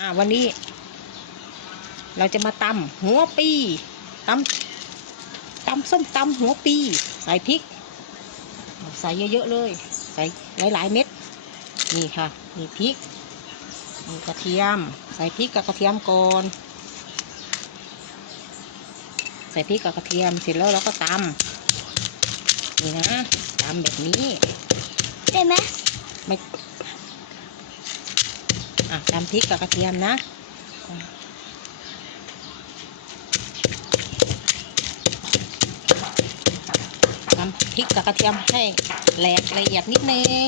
อ่าวันนี้ เราจะมาตำหัวปีตำตำส้มตำหัวปี ใส่พริก ใส่เยอะๆเลย ใส่หลายๆเม็ดนี่ค่ะมีพริกมีกระเทียม ใส่พริกกับกระเทียมก่อนใส่พริกกับกระเทียมเสร็จแล้วเราก็ตำนี่นะตำแบบนี้ได้ไหมไม่ อะตำพริกกับกระเทียมนะตำพริกกับกระเทียมให้แหลกละเอียดนิดนึง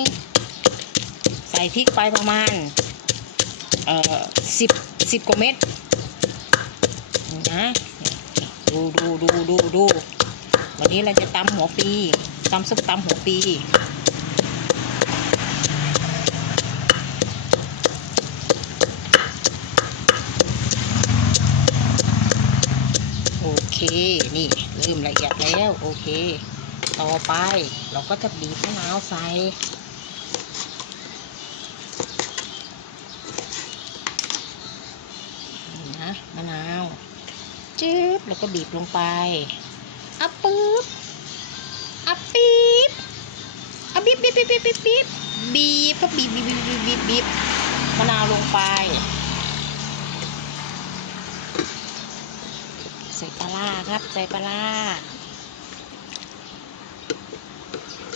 ใส่พริกไปประมาณ เอ่อสิบสิบกว่าเม็ดนี่นะดูดูดูดูดูวันนี้เราจะตำหัวปีตำซุปตำหัวปี เคนี่เริ่มละเอียดแล้วโอเค ต่อไปเราก็จะบีบมะนาวใส่นี่นะมะนาวจืบแล้วก็บีบลงไปอับปึ๊บอับปี๊บอับบีบบีบบีบบีบบีบบีบบีบก็บีบบีบบีบบีบบีบบีบมะนาวลงไป ใส่ปลาครับ ใส่ปลา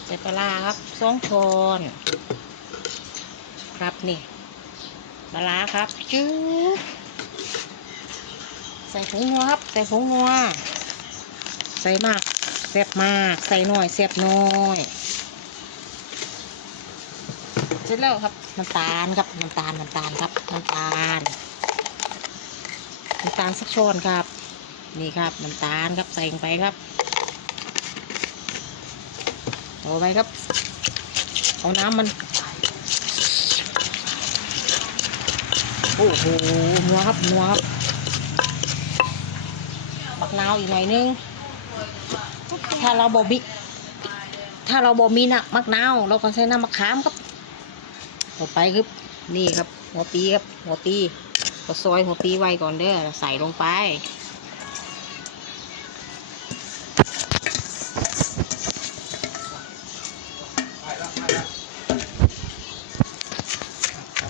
ใส่ปลาครับสองช้อนครับนี่ปลาครับจื๊บใส่ผงนัวครับ ใส่ผงนัวใส่มากแซ่บมาก ใส่น้อยแซ่บน้อยเสร็จแล้วครับน้ำตาลครับน้ำตาลน้ำตาลครับน้ำตาลน้ำตาลสักช้อนครับ นี่ครับน้ำตาลครับใส่ลงไปครับเอไปครับ เอาน้ำมัน โอ้โหนัวครับนัวครับบักนาวอีกหน่อยนึง ถ้าเราบอบิถ้าเราบอมีนะมักนาวเราก็ใช้น้ำมะขามครับ ต่อไปครับ นี่ครับ หัวปีครับ หัวปีก็ซอยหัวปีไว้ก่อนเด้อ ใส่ลงไป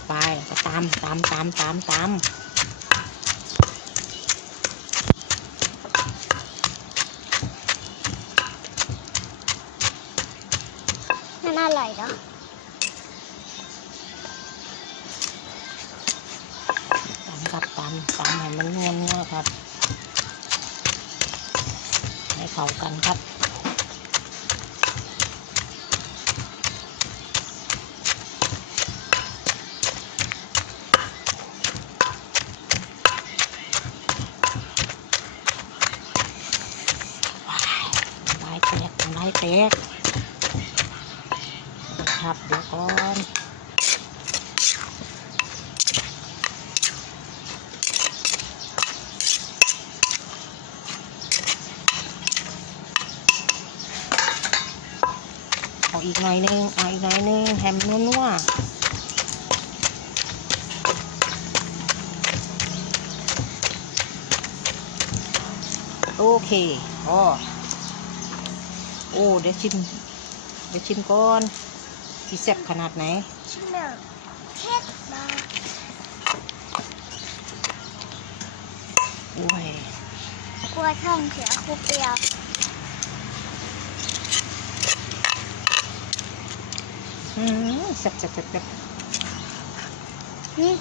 ต่อไปก็ตามตามตามตามตามน่าอร่อยเนาะตามครับตามตามให้มันนวลนัวครับ ให้เข้ากันครับ ว้ายน้ำลายแตกน้ำลายแตกครับเดี๋ยวก่อนเอาอีกหน่อยนึงเอาอีกหน่อยนึงแฮมนุ่นวๆโอเคอ๋อ โอ้เดี๋ยวชิมเดี๋ยวชิมก่อนที่แซ่บขนาดไหนชิมแบบเผ็ดมากโอ้ยกลัวท้องเสียครูเปรียวอืมแซ่บแซ่บแซ่บแซ่บนี่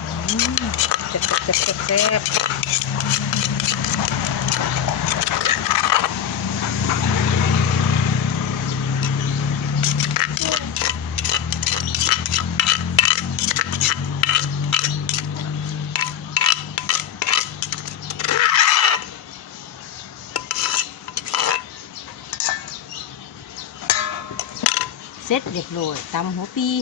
อืมแซ่บแซ่บแซ่บแซ่บเสร็จเรียบร้อยตำหัวปี